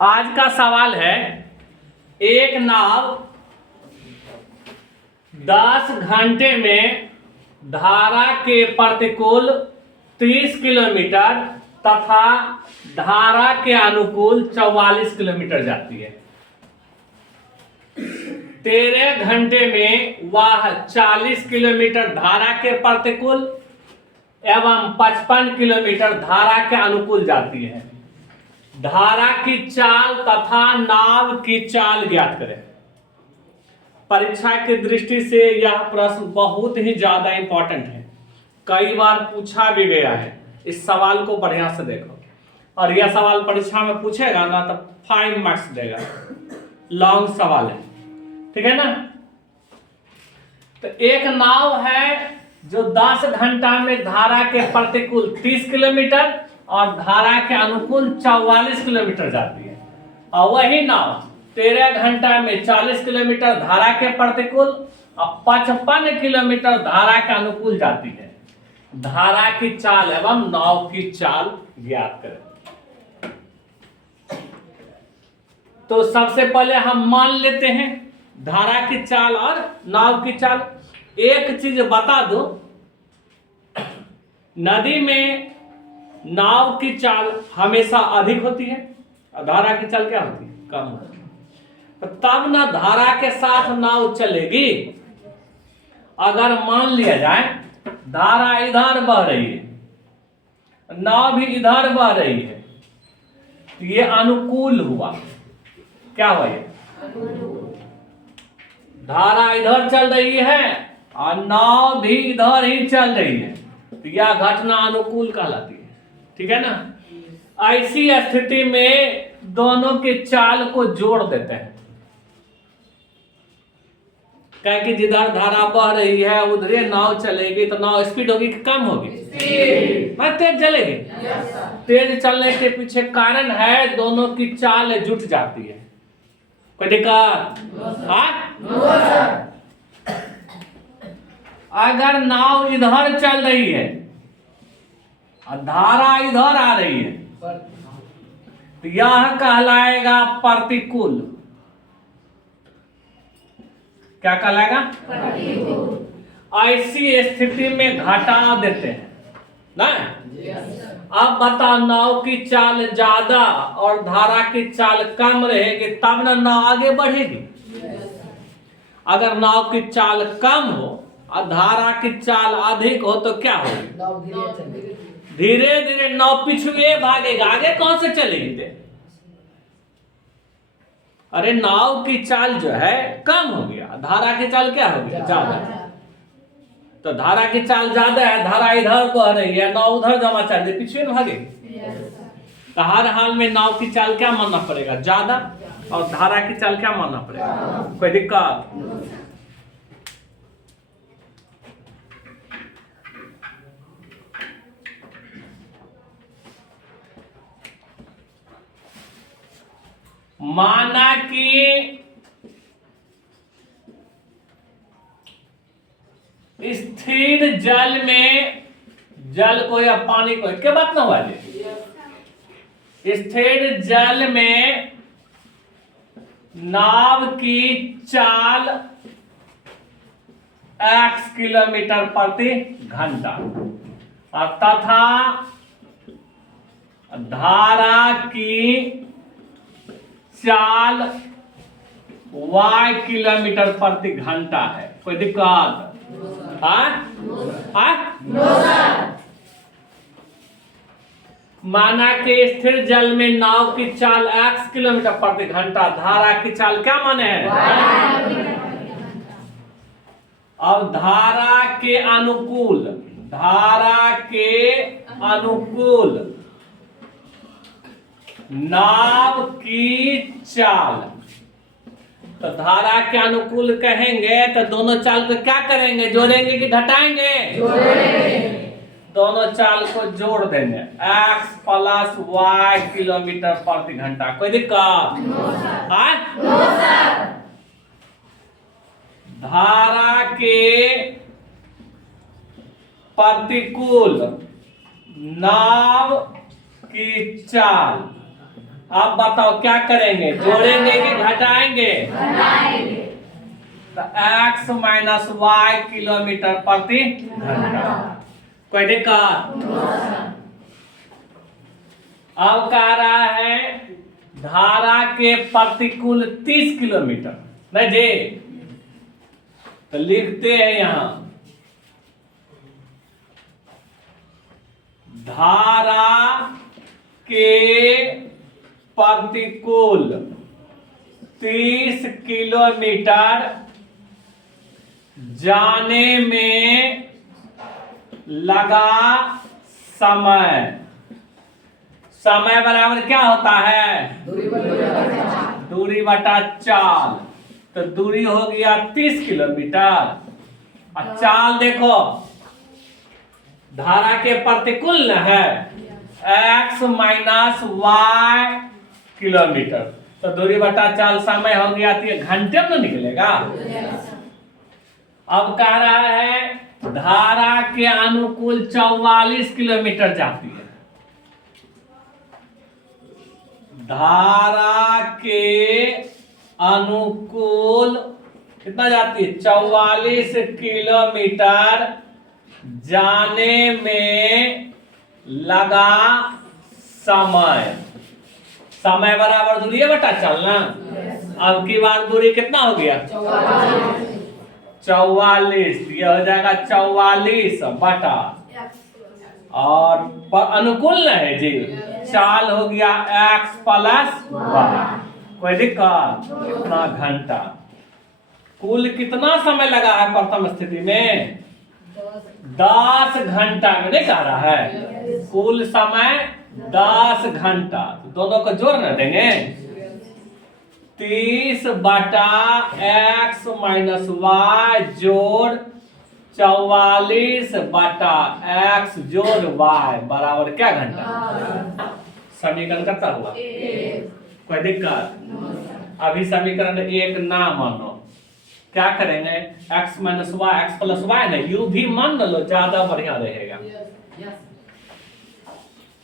आज का सवाल है, एक नाव 10 घंटे में धारा के प्रतिकूल 30 किलोमीटर तथा धारा के अनुकूल 44 किलोमीटर जाती है। 13 घंटे में वह 40 किलोमीटर धारा के प्रतिकूल एवं 55 किलोमीटर धारा के अनुकूल जाती है। धारा की चाल तथा नाव की चाल ज्ञात करें। परीक्षा की दृष्टि से यह प्रश्न बहुत ही ज्यादा इंपॉर्टेंट है, कई बार पूछा भी गया है। इस सवाल को बढ़िया से देखो, और यह सवाल परीक्षा में पूछेगा ना तो 5 मार्क्स देगा। लॉन्ग सवाल है, ठीक है ना। तो एक नाव है जो 10 घंटा में धारा के प्रतिकूल 30 किलोमीटर और धारा के अनुकूल 44 किलोमीटर जाती है, और वही नाव 13 घंटा में 40 किलोमीटर धारा के प्रतिकूल और 55 किलोमीटर धारा के अनुकूल जाती है। धारा की चाल एवं नाव की चाल ज्ञात करें। तो सबसे पहले हम मान लेते हैं धारा की चाल और नाव की चाल। एक चीज बता दो, नदी में नाव की चाल हमेशा अधिक होती है और धारा की चाल क्या होती है? कम होती है। तब ना धारा के साथ नाव चलेगी। अगर मान लिया जाए धारा इधर बह रही है, नाव भी इधर बह रही है, तो ये अनुकूल हुआ। क्या हुआ? ये धारा इधर चल रही है और नाव भी इधर ही चल रही है, तो यह घटना अनुकूल कहलाती है, ठीक है ना। ऐसी स्थिति में दोनों के चाल को जोड़ देते हैं, क्या कि जिधर धारा बह रही है उधर नाव चलेगी, तो नाव स्पीड होगी कि कम होगी? तेज चलेगी। तेज चलने के पीछे कारण है दोनों की चाल जुट जाती है। कोई दिक्कत? अगर नाव इधर चल रही है और धारा इधर आ रही है, तो यह कहलाएगा प्रतिकूल। क्या कहलाएगा? प्रतिकूल। ऐसी स्थिति में घटा देते हैं ना। अब बताओ, नाव की चाल ज्यादा और धारा की चाल कम रहेगी तब ना नाव आगे बढ़ेगी। अगर नाव की चाल कम हो और धारा की चाल अधिक हो तो क्या होगी? धीरे धीरे नाव पिछुए भागेगा, आगे कौन से चलेगी? अरे नाव की चाल जो है कम हो गया, धारा की चाल क्या हो गया? ज्यादा। तो धारा की चाल ज्यादा है, धारा इधर बह रही है, नाव उधर जमा चल रही, पिछुए भागेगी। तो हर हाल में नाव की चाल क्या मानना पड़ेगा? ज्यादा। और धारा की चाल क्या मानना पड़ेगा? कोई दिक्कत? माना कि स्थिर जल में, जल को या पानी को, क्या बात ना वाले, स्थिर जल में नाव की चाल x किलोमीटर प्रति घंटा और तथा धारा की चाल y किलोमीटर प्रति घंटा है। कोई दिक्कत? माना कि स्थिर जल में नाव की चाल x किलोमीटर प्रति घंटा, धारा की चाल क्या माने हैं? अब धारा के अनुकूल, धारा के अनुकूल नाव की चाल, तो धारा के अनुकूल कहेंगे तो दोनों चाल को क्या करेंगे? जोड़ेंगे कि घटाएंगे? जोड़ेंगे। दोनों चाल को जोड़ देंगे, x प्लस y किलोमीटर प्रति घंटा। कोई दिक्कत? धारा के प्रतिकूल नाव की चाल अब बताओ क्या करेंगे, जोड़ेंगे कि घटाएंगे? तो x माइनस वाई किलोमीटर प्रति घंटा। कोई दिक्कत? अब कह रहा है धारा के प्रतिकूल 30 किलोमीटर, नहीं जी? तो लिखते हैं यहां धारा के प्रतिकूल 30 किलोमीटर जाने में लगा समय। समय बराबर क्या होता है? दूरी बटा चाल। तो दूरी हो गया 30 किलोमीटर। और चाल देखो धारा के प्रतिकूल न है, x माइनस वाई किलोमीटर। तो दूरी बटा चाल समय हो गया, तो ये घंटे में निकलेगा। अब कह रहा है धारा के अनुकूल 44 किलोमीटर जाती है। धारा के अनुकूल कितना जाती है? 44 किलोमीटर जाने में लगा समय। समय बराबर दूरी है बटा चलना। अब की बार दूरी कितना हो गया? 44। ये हो जाएगा 44 बटा, और अनुकूल न है जी, चाल हो गया x प्लस वाई। कोई दिक्कत? कितना घंटा? कुल कितना समय लगा है प्रथम स्थिति में? 10 घंटा में। नहीं कह रहा है कुल समय 10 घंटा। तो दोनों को जोड़ न देंगे, 30 बटा x माइनस वाई जोड़ 44 बटा x जोड़ y बराबर क्या घंटा? समीकरण कितना हुआ? कोई दिक्कत? अभी समीकरण 1 ना मानो, क्या करेंगे? x minus y, x plus y ना, यू भी मान लो, ज्यादा बढ़िया रहेगा।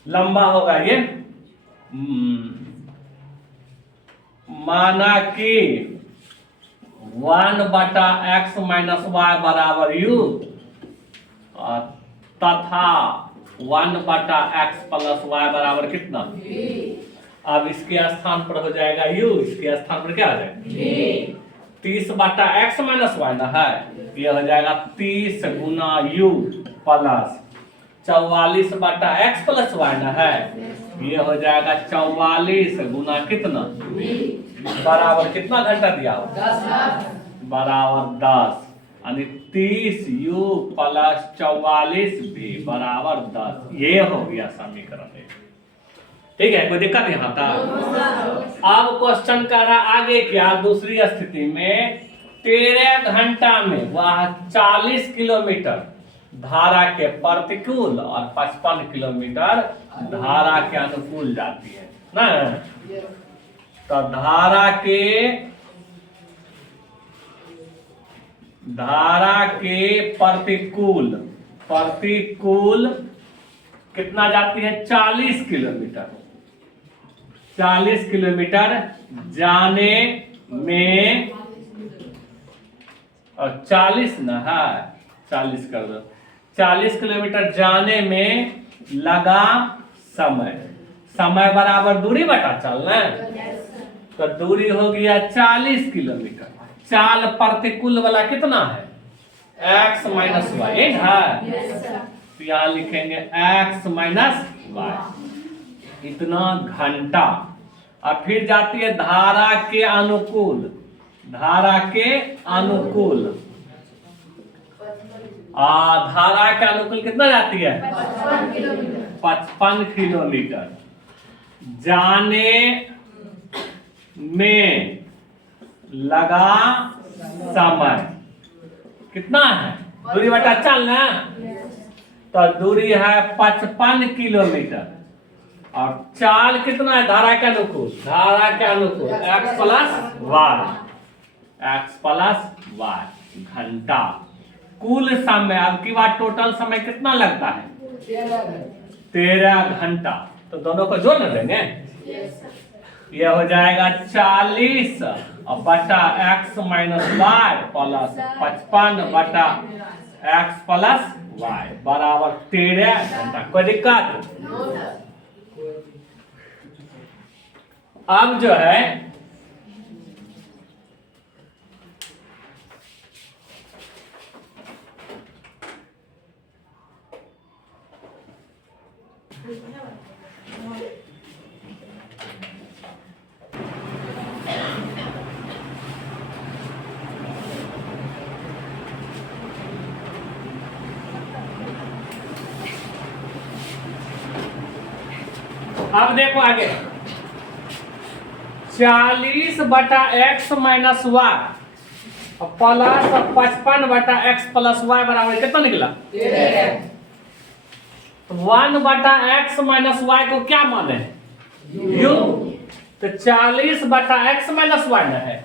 लंबा होगा ये। माना कि 1 बटा एक्स माइनस वाई बराबर यू, तथा 1 बटा एक्स प्लस वाई बराबर कितना? अब इसके स्थान पर हो जाएगा यू, इसके स्थान पर क्या आ जाएगा? 30 बटा एक्स माइनस वाई ना है, ये हो जाएगा 30 गुना यू प्लस 44 बटा एक्स प्लस वाई ना है, ये हो जाएगा 44 गुना कितना बराबर कितना घंटा दिया हो? 10 बराबर 10, यानी 30 यू प्लस 44 भी बराबर 10। ये हो गया समीकरण। ठीक है, कोई दिक्कत यहाँ तक? अब क्वेश्चन कर रहा आगे क्या? दूसरी स्थिति में 13 घंटा में वह 40 किलोमीटर धारा के प्रतिकूल और 55 किलोमीटर धारा के अनुकूल जाती है ना। तो धारा के प्रतिकूल कितना जाती है? 40 किलोमीटर। 40 किलोमीटर जाने में, और 40 ना है, 40 कर दो, 40 किलोमीटर जाने में लगा समय। समय बराबर दूरी बटा चलना, तो दूरी हो गया 40 किलोमीटर। चाल प्रतिकूल वाला कितना है? x माइनस वाई है, तो यहाँ लिखेंगे x माइनस वाई, इतना घंटा। अब फिर जाती है धारा के अनुकूल। धारा के अनुकूल कितना जाती है? 55 किलोमीटर जाने में लगा समय कितना है? दूरी बटा चल ना, तो दूरी है 55 किलोमीटर, और चाल कितना है धारा के अनुकूल? धारा के अनुकूल x प्लस वाई घंटा। कुल समय, अब की बार टोटल समय कितना लगता है? 13 घंटा। तो दोनों को जोड़ न देंगे, ये हो जाएगा 40 और बटा x माइनस वाई प्लस 55 बटा x प्लस वाई बराबर 13 घंटा। कोई दिक्कत? अब जो है अब देखो आगे 40 बटा x माइनस वाई प्लस 55 बटा x प्लस वाई बराबर कितना निकला? 1 बटा x माइनस वाई को क्या माने? u। तो 40 बटा x माइनस वाई ना है,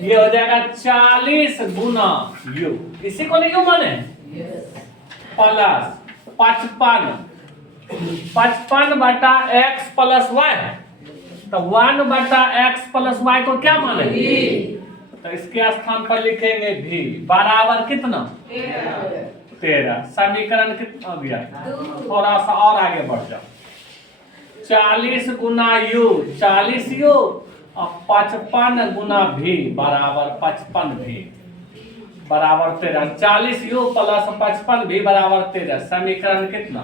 ये हो जाएगा 40 गुना u, इसी को नहीं u माने प्लस 55 बटा x प्लस वाई है, तो 1 बटा x प्लस वाई को क्या माने? तो इसके स्थान पर लिखेंगे v बराबर कितना? 13। समीकरण कितना हो गया? थोड़ा सा और आगे बढ़ जाओ। 40 गुना u 40 u और 55 गुना v बराबर 55 v बराबर 13। 40 u प्लस 55 v बराबर 13। समीकरण कितना?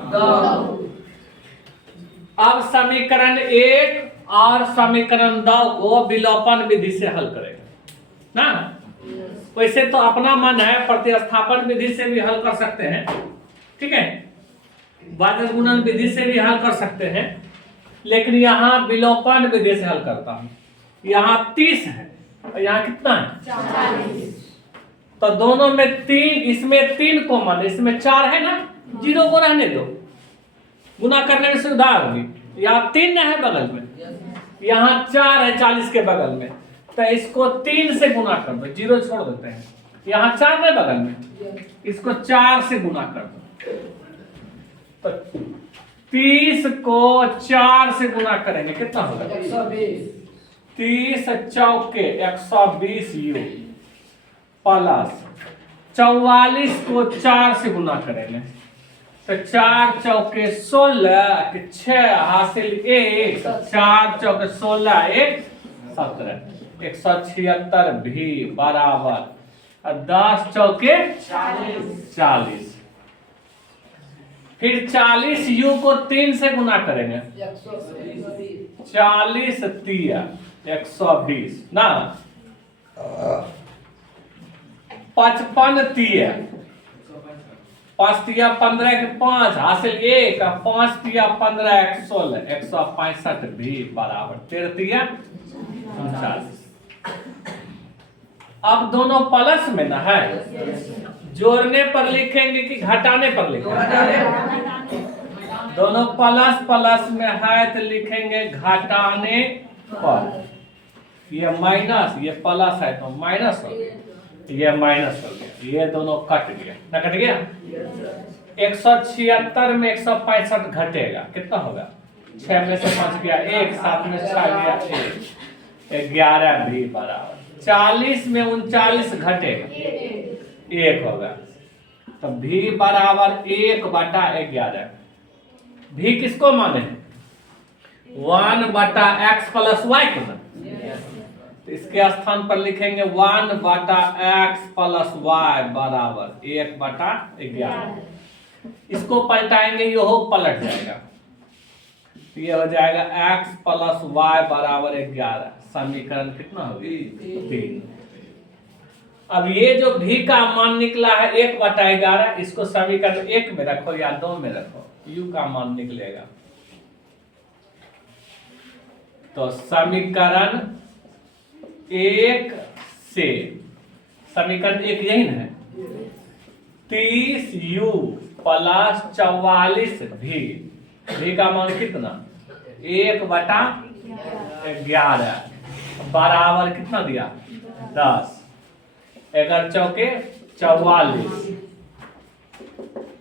अब समीकरण 1 और समीकरण 2 को विलोपन विधि से हल करेगा ना। वैसे तो अपना मन है प्रतिस्थापन विधि से भी हल कर सकते हैं, ठीक है, भाजक गुणन विधि से भी हल कर सकते हैं, लेकिन यहाँ विलोपन विधि से हल करता हूँ। यहाँ 30 है और यहाँ कितना है? 40। तो दोनों में 3, इसमें 3 कॉमन, इसमें 4 है ना, 0 को रहने दो, गुना करने में सुविधा होगी। यहाँ 3 है बगल में, यहाँ 4 है 40 के बगल में, तो इसको 3 से गुना कर दो, 0 छोड़ देते हैं। यहाँ 4 है बगल में, इसको 4 से गुना कर दो, तो 30 को 4 से गुना करेंगे कितना होगा? 30 चौके 120 u प्लस 44 को 4 से गुना करेंगे, तो 4 चौके 16 के 6 हासिल 1, 4 चौके 16 1 17, 176 भी बराबर 10 चौके 40। फिर 40 u को 3 से गुना करेंगे, 40 तिया 120 ना, 55 तिया 5 तिया 15 के 5 हासिल 1, 5 तिया 15 116, 165 भी बराबर 13 तिया 39। अब दोनों प्लस में ना है, जोड़ने पर लिखेंगे कि घटाने पर लिखेंगे? दोनों प्लस प्लस में है तो लिखेंगे घटाने पर। ये माइनस, ये प्लस है तो माइनस हो गया, ये माइनस हो गया, ये दोनों कट गया ना, कट गया। 176 में 165 घटेगा, कितना होगा? 6 में से 5 गया 1, 7 में 6 गया 1, 11 भी बराबर 40 में 39 घटेगा 1 होगा, तो भी बराबर 1 बटा 11। भी किसको माने? 1 बटा x प्लस वाई को ना, तो इसके स्थान पर लिखेंगे 1 बटा x प्लस वाई बराबर 1 बटा 11। इसको पलटाएंगे, ये हो पलट जाएगा, ये हो जाएगा x प्लस वाई बराबर 11। समीकरण कितना होगी? 3। अब ये जो भी का मान निकला है 1 बटा 11, इसको समीकरण 1 में रखो या 2 में रखो, u का मान निकलेगा। तो समीकरण 1 से, समीकरण 1 यही ना है, 30u प्लस 44 भी का मान कितना? 1 बटा 11 बराबर कितना दिया? 10। 11 चौके 44,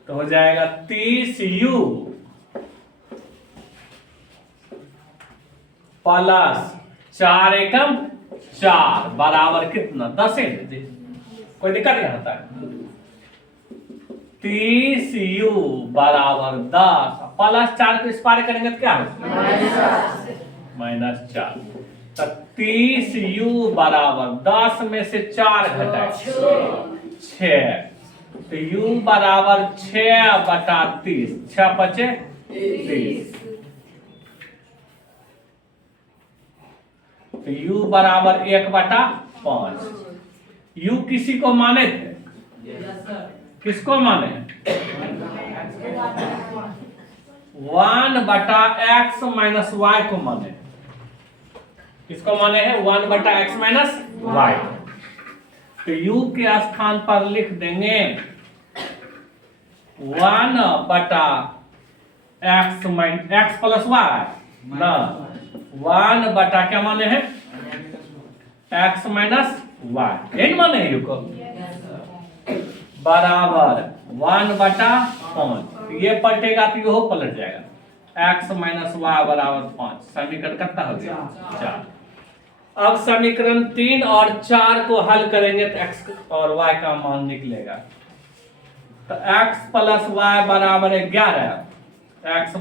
तो हो जाएगा 30u प्लस 4 एकम 4 बराबर कितना 10 है। कोई दिक्कत नहीं होता है। 30u बराबर 10 +4 को इस पार करेंगे तो क्या होगा -4। तो 30u बराबर 10 में से 4 घटाए 6, तो u बराबर 6/30, 6 बचे 30, तो u बराबर 1/5। u किसी को माने थे? किसको माने? 1/x - y को माने। किसको माने हैं? 1/x - y। तो u के स्थान पर लिख देंगे 1/x + y ना 1/ क्या माने हैं? x - y। यही माने हैं u को बराबर 1/5। ये पलटेगा तो ये पलट जाएगा। x - y बराबर 5। समीकरण कितना हो गया? 4। अब समीकरण 3 और 4 को हल करेंगे तो x और y का मान निकलेगा। तो x + y बराबर 11, x - y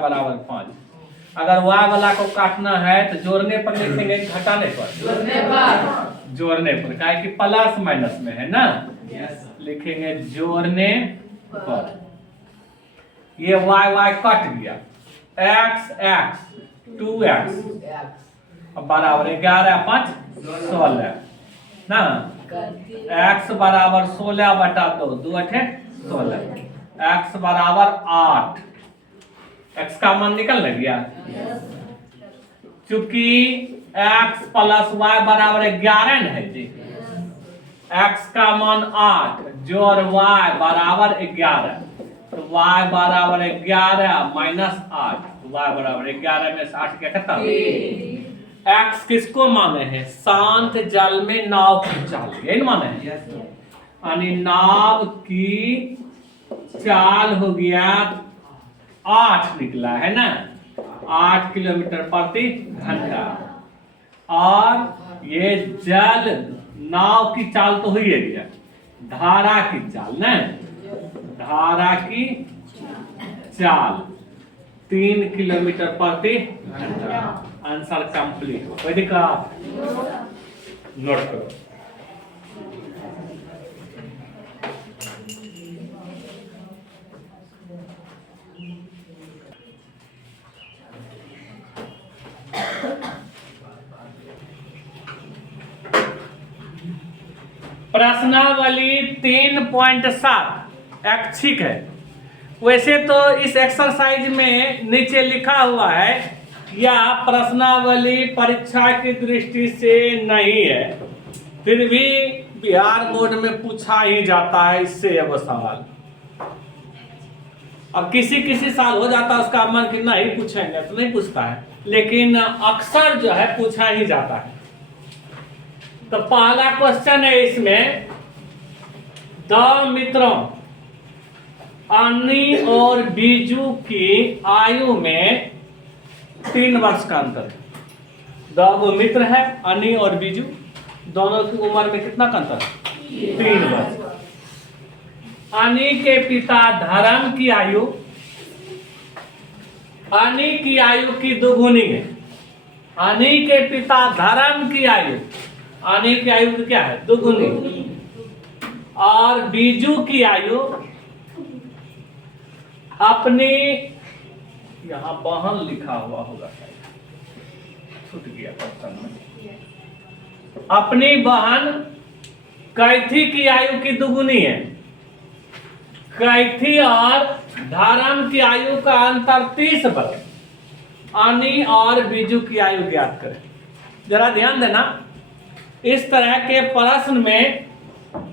बराबर 5। अगर y वाला को काटना है तो जोड़ने पर लिखेंगे, घटाने पर? जोड़ने पर। काहे कि प्लस माइनस में है ना। लिखेंगे जोड़ने पर। ये y कट गया, x 2x बराबर 11 5 16 ना। x बराबर 16/2, 2 8 16। x बराबर 8। x का मान निकल गया। चूंकि x + y बराबर 11 है जी। x का मान 8 जोड़ y बराबर 11, तो y बराबर 11 - 8, y बराबर 11 में से 8 क्या करता है? x किसको माने हैं? शांत जल में नाव की चाल, यही माने हैं। यानी नाव की चाल हो गया 8 निकला है ना, 8 किलोमीटर प्रति घंटा। और ये जल नाव की चाल तो हुई है गया, धारा की चाल ना, धारा की चाल 3 किलोमीटर प्रति घंटा। Answer complete. कोई दिक्कत? नोट करो। प्रश्नावली 3.7 ऐच्छिक है। वैसे तो इस एक्सरसाइज में नीचे लिखा हुआ है या प्रश्नावली परीक्षा की दृष्टि से नहीं है, फिर भी बिहार बोर्ड में पूछा ही जाता है इससे अब सवाल। अब किसी साल हो जाता है उसका मन कि नहीं पूछेंगे तो नहीं पूछता है, लेकिन अक्सर जो है पूछा ही जाता है। तो पहला क्वेश्चन है इसमें, द मित्रों अन्नी और बीजू की आयु में 3 वर्ष का अंतर है। द वो मित्र है, अन्नी और बीजू, दोनों की उम्र में कितना का अंतर है? 3 वर्ष। अन्नी के पिता धर्म की आयु अन्नी की आयु की दुगुनी है। अन्नी के पिता धर्म की आयु, अन्नी की आयु क्या है? दुगुनी। और बीजू की आयु अपनी, यहां बहन लिखा हुआ होगा, छूट गया प्रश्न में। अपनी बहन कैथी की आयु की दुगुनी है। कैथी और धर्म की आयु का अंतर 30 वर्ष। अन्नी और बीजू की आयु ज्ञात करें। जरा ध्यान देना, इस तरह के प्रश्न में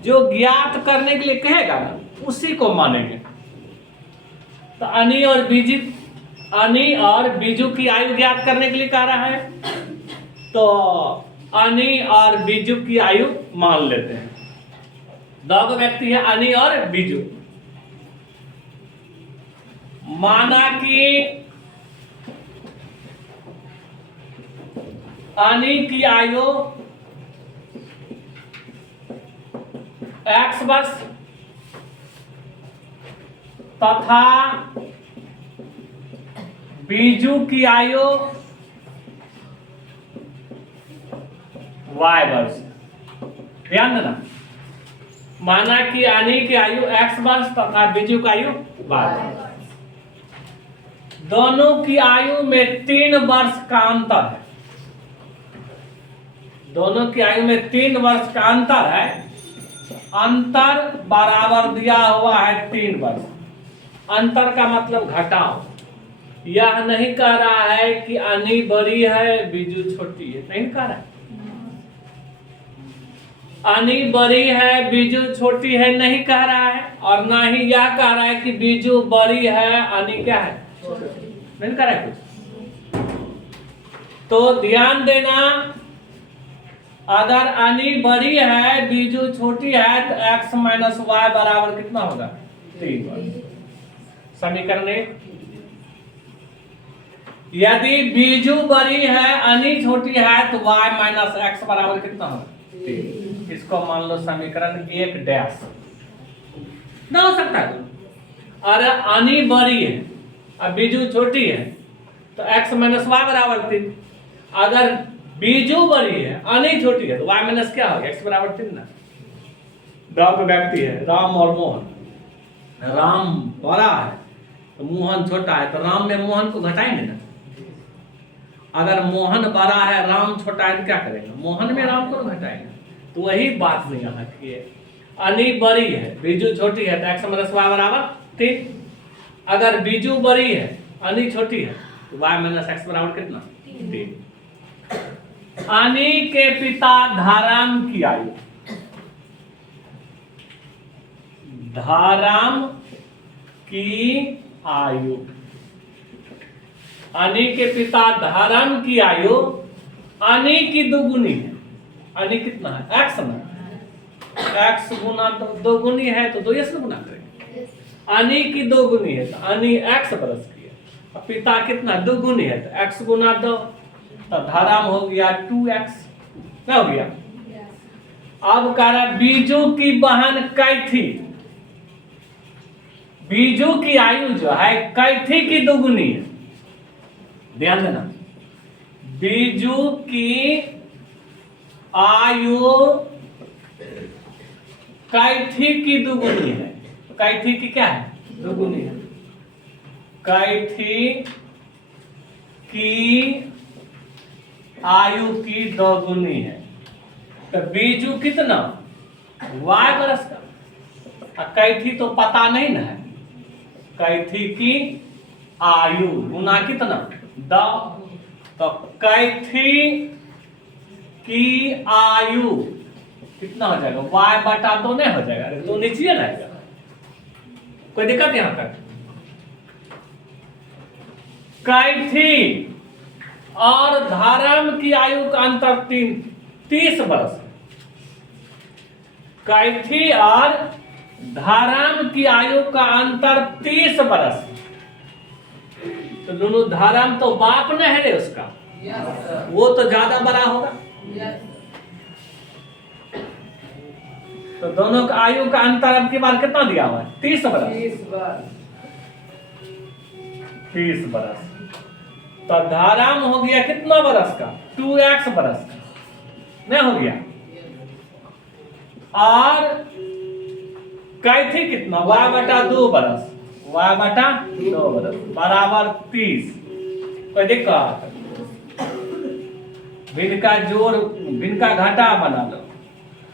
जो ज्ञात करने के लिए कहेगा ना उसी को मानेंगे। तो अन्नी और बीजू की आयु ज्ञात करने के लिए कह रहा है, तो अन्नी और बीजू की आयु मान लेते हैं। दो व्यक्ति है अन्नी और बीजू। माना कि अनी की आयु x वर्ष तथा बीजू की आयु y वर्ष। ध्यान देना, माना कि अनी की आयु x वर्ष तथा बीजू की आयु y वर्ष। दोनों की आयु में 3 वर्ष का अंतर है। दोनों की आयु में 3 वर्ष का अंतर है। अंतर बराबर दिया हुआ है 3 वर्ष। अंतर का मतलब घटाओ। यह नहीं कह रहा है कि अनी बड़ी है बीजू छोटी है, नहीं कह रहा है। अनी बड़ी है बीजू छोटी है नहीं कह रहा है, और ना ही यह कह रहा है कि बीजू बड़ी है अनी क्या है, नहीं कह रहा है कुछ। तो ध्यान देना, अगर अनी बड़ी है बीजू छोटी है तो x माइनस वाई बराबर कितना होगा, 3 वर्ष। समीकरण 1। यदि बीजू बड़ी है अनी छोटी है तो y माइनस एक्स बराबर कितना होगा, 3। इसको मान लो समीकरण 1 डैश ना हो सकता है। अरे अनी बड़ी है और बीजू छोटी है तो x माइनस वाई बराबर 3। अगर बीजू बड़ी है अनी छोटी है तो y माइनस क्या होगा, x बराबर 3 ना। दो व्यक्ति है, राम और मोहन। राम बड़ा है तो मोहन छोटा है, तो राम में मोहन को घटाएंगे ना। अगर मोहन बड़ा है राम छोटा है तो क्या करेंगे, मोहन में राम को घटाएंगे। तो वही बात में यहाँ की है। अनी बड़ी है बीजू छोटी है तो x माइनस वाई बराबर 3। अगर बीजू बड़ी है अनी छोटी है तो y माइनस एक्स बराबर कितना, 3। अनी के पिता धाराम की आयु, धाराम की आयु, अनी के पिता धाराम की आयु अनी की दुगुनी है। अनी कितना है, x ना, x गुना तो 2 गुनी है तो 2 से गुना करेंगे। अनी की 2 गुनी है तो अनी x बरस की है। पिता कितना 2 गुनी है तो x गुना 2, तो धाराम हो गया 2x। क्या हो गया। अब कह रहा बीजू की बहन कैथी, बीजू की आयु जो है कैथी की 2 गुनी है। ध्यान देना, बीजू की आयु कैथी की 2 गुनी है। कैथी की क्या है, 2 गुनी है। कैथी की आयु की 2 गुनी है तो बीजू कितना, y बरस का। कैथी तो पता नहीं ना है। कैथी की आयु गुना कितना, 2। तो कैथी की आयु कितना हो जाएगा, y बटा 2 नहीं हो जाएगा, तो नीचे रहेगा। कोई दिक्कत यहां तक। कैथी और धाराम की आयु का अंतर 30 वर्ष। कैथी और धाराम की आयु का अंतर 30 वर्ष। तो दोनों, धाराम तो बाप न है रे उसका, वो तो ज्यादा बड़ा होगा। तो दोनों का आयु का अंतर अब की बार कितना दिया हुआ है, 30 वर्ष। 30 वर्ष। तो धाराम हो गया कितना बरस का, 2x बरस का, नहीं हो गया। और कैथी कितना, y बटा 2 बरस, y बटा 2 बरस बराबर 30। कोई दिक्कत, भिन्न का जोड़ भिन्न का घटा बना लो,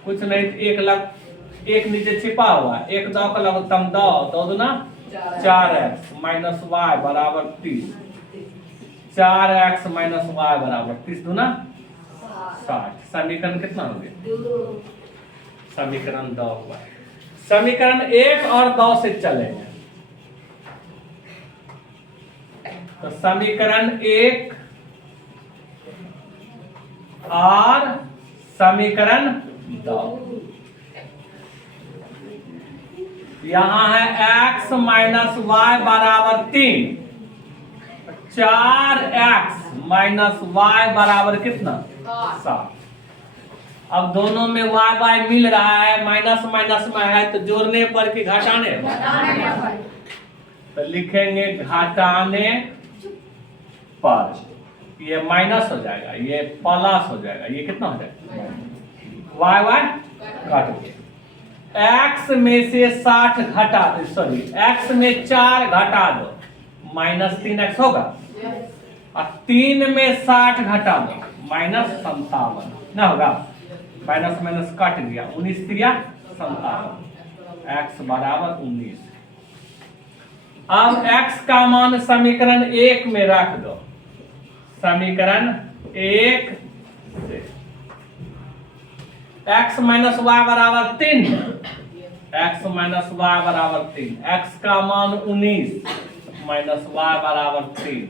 कुछ नहीं। 1 लाख 1 नीचे छिपा हुआ है, 1 2 का लघुत्तम 2, 2 दूना 4x माइनस वाई बराबर 30। 4x माइनस वाई बराबर 30 दूना 60। समीकरण कितना हो गया, समीकरण 2 हुआ। समीकरण 1 और 2 से चलेंगे। तो समीकरण 1 और समीकरण 2, यहां है x माइनस वाई बराबर 3, 4x माइनस वाई बराबर कितना 7। अब दोनों में वाई वाई मिल रहा है, माइनस माइनस में है, तो जोड़ने पर कि घटाने पर? तो लिखेंगे घटाने पर। ये माइनस हो जाएगा, ये प्लस हो जाएगा, ये कितना हो जाएगा वाई वाई काट के। x में से 60 घटा दो, सॉरी x में 4 घटा दो, -3x होगा। और 3 में 60 घटा दो, -57 ना होगा। माइनस माइनस काट दिया, 19 दिया 57, x बराबर 19। अब x का मान समीकरण 1 में रख दो। समीकरण 1 से x माइनस वाई बराबर 3, x माइनस वाई बराबर 3, x का मान 19 माइनस वाई बराबर 3,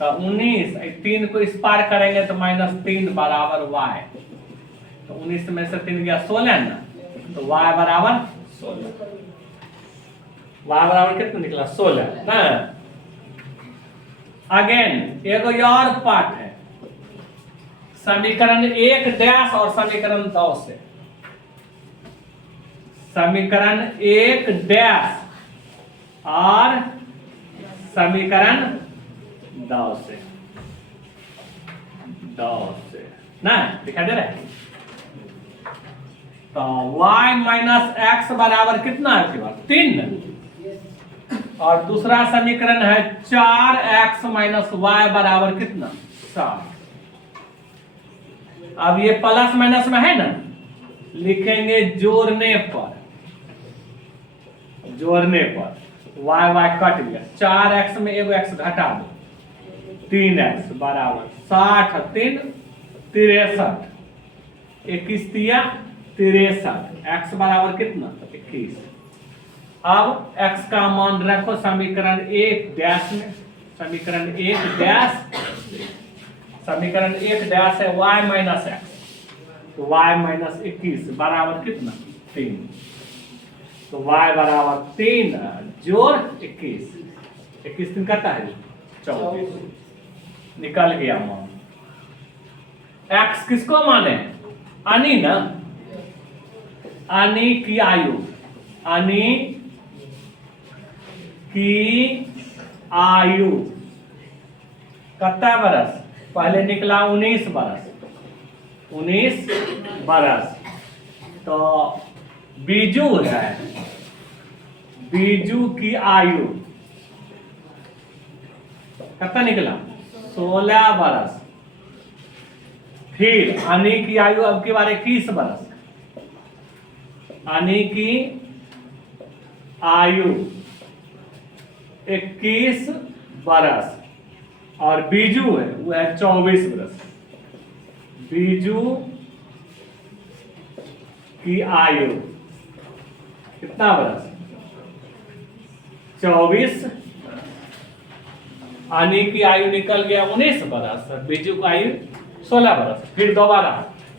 तो 19 3 को इस पार करेंगे तो -3 बराबर y, तो 19 में से 3 गया 16 ना, तो y बराबर 16। y बराबर कितना निकला 16 ना। अगेन एक और पार्ट है, समीकरण 1 डैश और समीकरण 2 से। समीकरण 1 डैश और समीकरण 2 से, 2 से ना दिखाई दे रहा है। तो y माइनस एक्स बराबर कितना है आपके पास 3, और दूसरा समीकरण है 4x माइनस वाई बराबर कितना 7। अब ये प्लस माइनस में है ना, लिखेंगे जोड़ने पर, जोड़ने पर y y कट गया, 4x में एगो x घटा दो, 3x बराबर 60 3 63, 21 दिया 63, x बराबर कितना 21। अब x का मान रखो समीकरण 1 डैश में, समीकरण 1 डैश, समीकरण 1 डैश है y माइनस एक्स, तो y माइनस 21 बराबर कितना 3, तो y बराबर 3 जोड़ 21, 21 दिन करता है 24, निकल गया मान। x किसको माने अनी ना, अनी की आयु, अनी की आयु कितना बरस, पहले निकला 19 बरस, 19 बरस। तो बीजू है, बीजू की आयु कितना निकला 16 बरस। फिर अनी की आयु अब की बार 21 बरस, अनी की आयु 21 बरस, और बीजू है वो है 24 बरस। बीजू की आयु कितना बरस 24, अनी की आयु निकल गया 19 बरस, बीजू की आयु 16 बरस। फिर दोबारा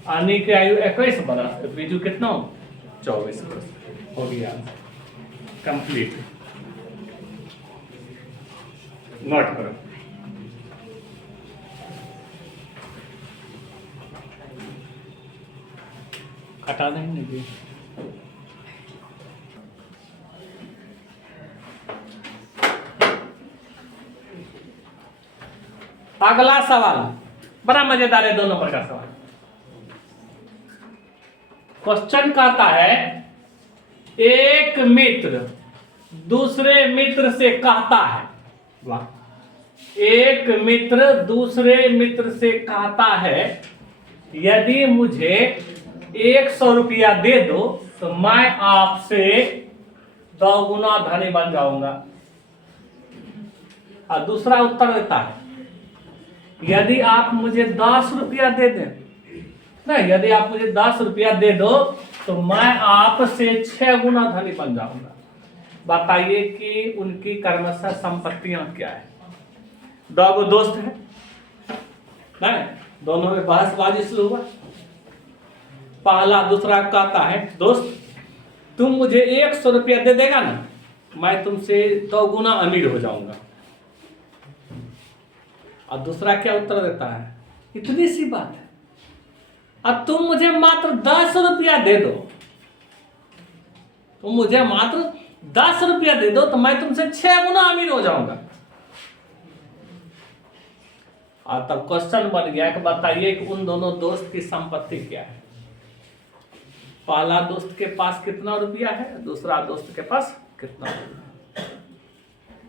अनी की आयु 21 बरस, तो बीजू कितना 24 बरस हो गया कंप्लीट। नोट करो, हटा देंगे भी। अगला सवाल बड़ा मजेदार है, 2 नंबर का सवाल। क्वेश्चन कहता है एक मित्र दूसरे मित्र से कहता है, वाह, एक मित्र दूसरे मित्र से कहता है यदि मुझे 100 रुपया दे दो तो मैं आपसे 2 गुना धनी बन जाऊंगा। और दूसरा उत्तर देता है यदि आप मुझे 10 रुपया दे दें, नहीं, यदि आप मुझे 10 रुपया दे दो तो मैं आपसे 6 गुना धनी बन जाऊंगा। बताइए कि उनकी क्रमशः संपत्तियां क्या है। 2 दोस्त हैं, नहीं, दोनों में बहसबाजी शुरू हुआ। पहला दूसरा कहता है दोस्त तुम मुझे 100 रुपया दे देगा ना, मैं तुमसे 2 गुना अमीर हो जाऊंगा। और दूसरा क्या उत्तर देता है? इतनी सी बात है। अब तुम मुझे मात्र 10 रुपया दे दो, तुम मुझे मात्र 10 रुपया दे दो तो मैं तुमसे 6 गुना अमीर हो जाऊंगा। और तब क्वेश्चन बन गया कि बताइए कि उन दोनों दोस्त की संपत्ति क्या है। पहला दोस्त के पास कितना रुपया है, दूसरा दोस्त के पास कितना रुपया।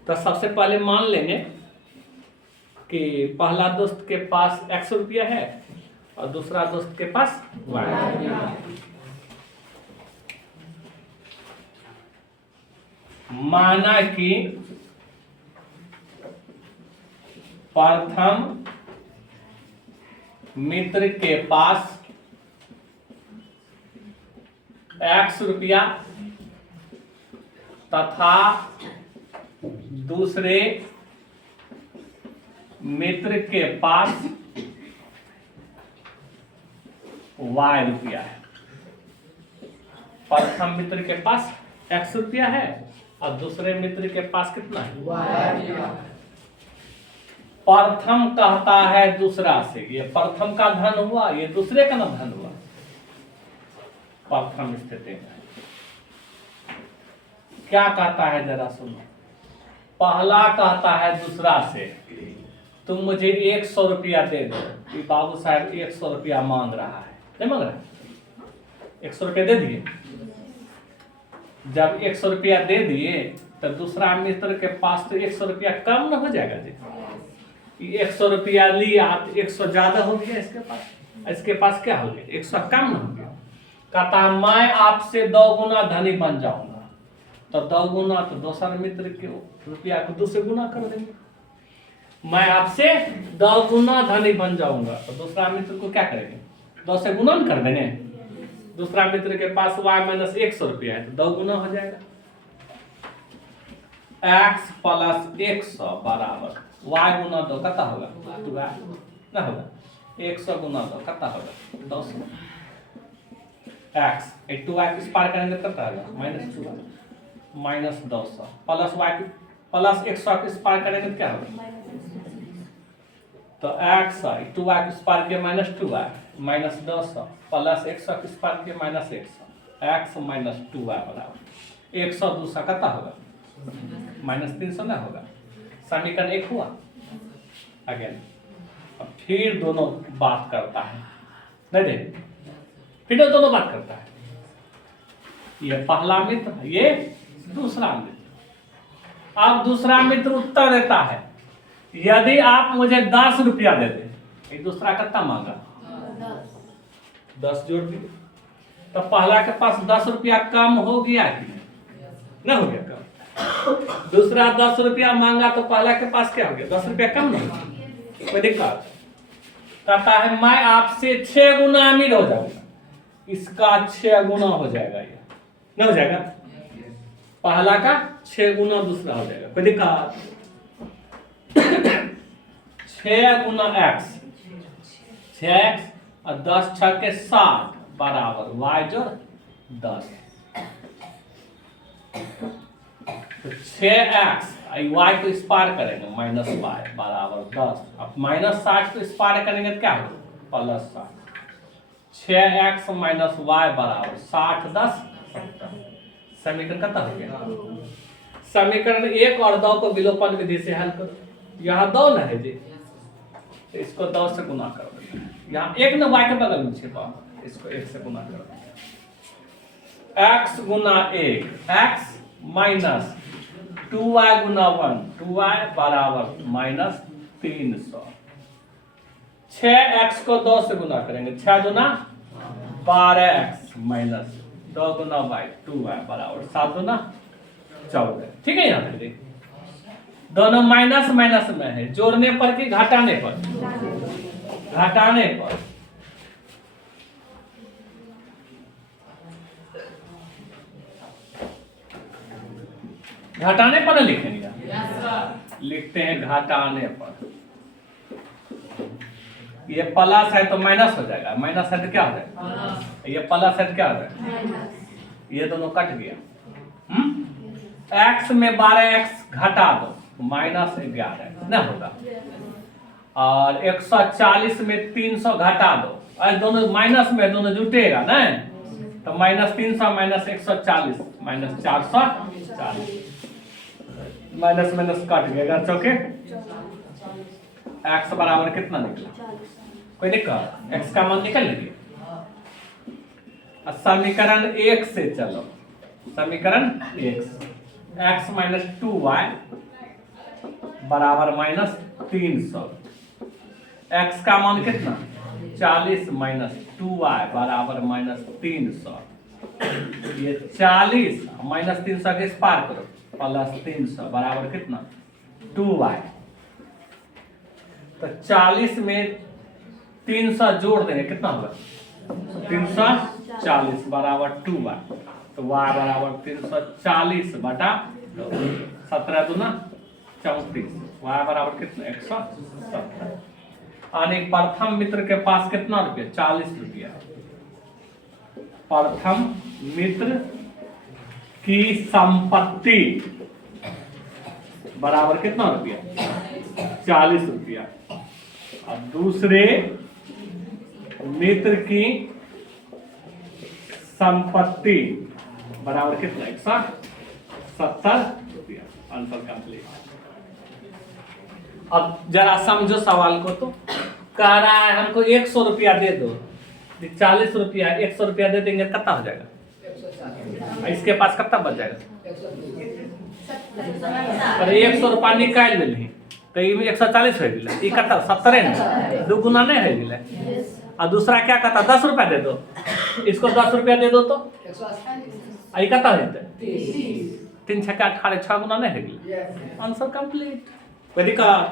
तो सबसे पहले मान लेंगे कि पहला दोस्त के पास x रुपया है और दूसरा दोस्त के पास y। माना कि प्रथम मित्र के पास x रुपया तथा दूसरे मित्र के पास y रुपया है। प्रथम मित्र के पास x रुपया है और दूसरे मित्र के पास कितना है? y। प्रथम कहता है दूसरा से, ये प्रथम का धन हुआ, ये दूसरे का ना धन हुआ। प्रथम स्थिति में क्या कहता है जरा सुनो। पहला कहता है दूसरा से तुम मुझे 100 रुपया दे दो। ये बाबू साहब 100 रुपया मांग रहा है, नहीं मांग रहा है? 100 रुपया दे दिए। जब 100 रुपया दे दिए तो दूसरा मित्र के पास तो 100 रुपया कम न हो जाएगा जी? 100 रुपया लिया तो 100 ज्यादा हो गया इसके पास क्या हो गया? 100 कम न हो गया। कहता मैं आपसे 2 गुना धनी बन जाऊंगा। तो 2 गुना तो दूसरा मित्र के रुपया को 2 से गुना कर देंगे। मैं आपसे 2 गुना धनी बन जाऊंगा तो दूसरा मित्र को क्या करेंगे? 2 से गुना कर देंगे। दूसरा मित्र के पास y माइनस 100 रुपया है तो 2 गुना हो जाएगा। x प्लस 100 बराबर y गुना 2 कितना होगा? 2y ना होगा। 100 गुना 2 कितना होगा? 200। x 2y इस पार करेंगे तब कितना होगा? Minus 2y minus 200 plus y plus 100 इस पार करेंगे तो क्या होगा? तो x 2y इस पार के माइनस 2y माइनस 200 प्लस 100 इस पार के माइनस 100 x माइनस 2y बराबर 100 दूसरा कितना होगा? माइनस 300 ना होगा। समीकरण 1 हुआ। अगेन अब फिर दोनों बात करता है, नहीं देख, फिर दोनों बात करता है। ये पहला मित्र, ये दूसरा मित्र। अब दूसरा मित्र उत्तर देता है यदि आप मुझे 10 रुपया दे दे। ये दूसरा कितना मांगा? 10 जोड़ दिए तो पहला के पास 10 रुपया कम हो गया कि नहीं हो गया? कम। दूसरा 10 रुपया मांगा तो पहला के पास क्या हो गया? 10 रुपया कम नहीं, कोई दिक्कत? कहता है मैं आपसे 6 गुना अमीर हो जाऊंगा। इसका 6 गुना हो जाएगा, ये नहीं हो जाएगा? पहला का 6 गुना दूसरा हो जाएगा, कोई दिक्कत? 6 गुना x, 6x और 10 6 के 60 बराबर y जो 10। तो 6x y को इस पार करेंगे माइनस y बराबर 10। अब माइनस 60 को इस पार करेंगे तो क्या होगा? प्लस 60। 6x माइनस y बराबर 60 10 70। समीकरण कितना हो गया? समीकरण 1 और 2 को विलोपन विधि से हल करो। यहाँ 2 न है जी, तो इसको 2 से गुना कर दो। यहाँ 1 न y के बगल में छिपा, इसको 1 से गुना कर दो। x गुना 1 x माइनस 2y गुना 1 2y बराबर माइनस 300। 6x को 2 से गुना करेंगे, 6 गुना 12x माइनस 2 गुना y 2y बराबर 7 गुना 14। ठीक है? यहाँ पे दोनों माइनस माइनस में है, जोड़ने पर कि घटाने पर? घटाने पर। घटाने पर न लिखेंगे? लिखते हैं घटाने पर। ये प्लस है तो माइनस हो जाएगा, माइनस है तो क्या हो जाएगा? ये प्लस है तो क्या हो जाएगा? ये दोनों कट गया। x में 12x घटा दो माइनस 11 न होगा। और 140 में 300 घटा दो, और दोनों माइनस में दोनों जुटेगा ना, तो -300 minus 140 minus 440, minus minus cut गएगा चौके। x बराबर कितना निकला, कोई दिक्कत, x का मान निकल लीजिए। समीकरण 1 से चलो, समीकरण 1 x माइनस 2y बराबर -300, x का मान कितना 40 माइनस 2y बराबर -300, ये 40 माइनस 300 के इस पार करो, प्लस 300 बराबर कितना 2y। तो 40 में 300 जोड़ देंगे कितना होगा 340 बराबर 2y, तो y बराबर 340 बटा 17 दूना 34, y बराबर कितना 170। और एक प्रथम मित्र के पास कितना रुपया 40 रुपया, प्रथम मित्र की संपत्ति बराबर कितना रुपया 40 रुपया, और दूसरे मित्र की संपत्ति बराबर कितना 170 रुपया। Answer complete. अब जरा समझो सवाल को, तो कह रहा है हमको 100 रुपया दे दो, 40 रुपया 100 रुपया दे देंगे कितना हो जाएगा, इसके पास कितना बच जाएगा, अरे 100 रुपया निकाल लेली तो 140 हो गया, ये कितना 70 ना, 2 गुना नहीं हो गया। और दूसरा क्या कहता 10 रुपया दे दो, इसको 10 रुपया दे दो तो आई कितना हो जाता 3 छक्का 18 6 गुना नहीं हो गया। Answer complete. कोई दिक्कत?